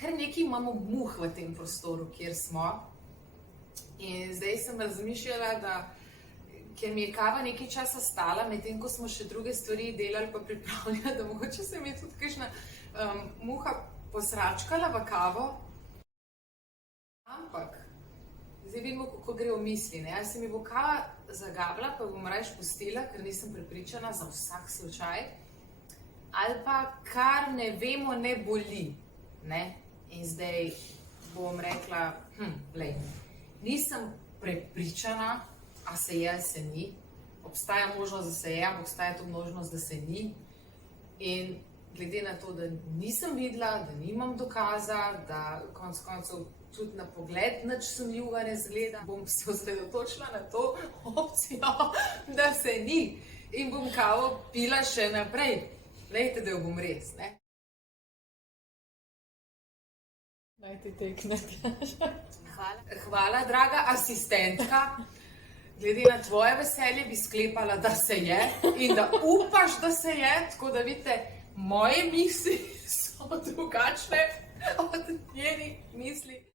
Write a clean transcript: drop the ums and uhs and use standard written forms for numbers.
kar nekaj imamo muh v tem prostoru, kjer smo. In zdaj sem razmišljala, da ker mi je kava nekaj časa stala, medtem ko smo še druge stvari delali pa pripravljali, da mogoče se mi je tudi kakšna muha posračkala v kavo. Ampak, zdaj vidimo, kako gre v misli. Ali se mi bo kava zagabla, pa bom rajš pustila, ker nisem prepričana za vsak slučaj. Ali pa kar ne vemo, ne boli. In zdaj bom rekla, glej, nisem prepričana, a se je ali se ni. Obstaja možnost, da se je, ampak obstaja tudi možnost, da se ni. In glede na to, da nisem videla, da nimam dokaza, da konec koncev tudi na pogled nič sumljivega ne zgleda, bom se osredotočila na to opcijo, da se ni. In bom kavo pila še naprej. Glejte, da jo bom res, ne? Naj ti tekne, Tjaša. Hvala, draga asistentka. Glede na tvoje veselje bi sklepala, da se je in da upaš, da se je, tako da vidite, moje misli so drugačne od njenih misli.